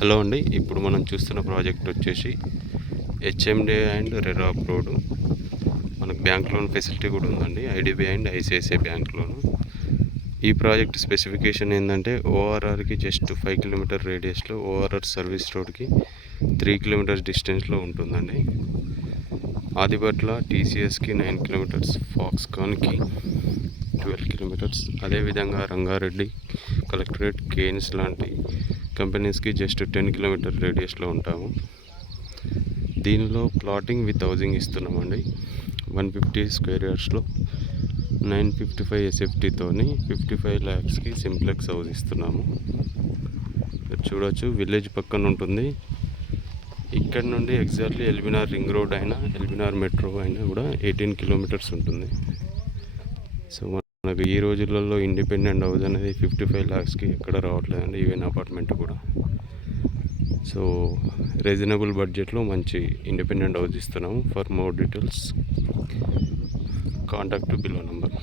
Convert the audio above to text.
Hello అండి, ఇప్పుడు మనం చూస్తున్న ప్రాజెక్ట్ వచ్చేసి హెచ్ఎండి అండ్ రెరాప్ రోడ్. మనకు బ్యాంక్ లోన్ ఫెసిలిటీ కూడా ఉందండి, IDB and ICICI bank loan. ఈ ప్రాజెక్ట్ స్పెసిఫికేషన్ ఏంటంటే ఓఆర్ఆర్కి జస్ట్ 5 కిలోమీటర్ రేడియస్లో, ఓఆర్ఆర్ సర్వీస్ రోడ్కి 3 కిలోమీటర్స్ డిస్టెన్స్లో ఉంటుందండి. ఆదిబట్ల టీసీఎస్కి 9 కిలోమీటర్స్, ఫాక్స్కాన్కి 12 కిలోమీటర్స్, అదేవిధంగా రంగారెడ్డి, కలెక్టరేట్, కేన్స్ లాంటి కంపెనీస్కి జస్ట్ 10 కిలోమీటర్ రేడియస్లో ఉంటాము. దీనిలో ప్లాటింగ్ విత్ హౌసింగ్ ఇస్తున్నామండి. 150 స్క్వేర్ యార్డ్స్లో 955 ఎస్ఎఫ్టీతోని 55 lakhsకి సింప్లెక్స్ హౌస్ ఇస్తున్నాము. చూడొచ్చు, విలేజ్ పక్కన ఉంటుంది. ఇక్కడ నుండి ఎగ్జాక్ట్లీ ఎల్బినార్ రింగ్ రోడ్ అయినా, ఎల్బినార్ మెట్రో అయినా కూడా 18 కిలోమీటర్స్ ఉంటుంది. సో మనకు ఈ రోజులలో ఇండిపెండెంట్ హౌస్ అనేది 55 lakhsకి ఎక్కడ రావట్లేదండి, ఈవెన్ అపార్ట్మెంట్ కూడా. సో రీజనబుల్ బడ్జెట్లో మంచి ఇండిపెండెంట్ హౌస్ ఇస్తున్నాము. For more details contact below number.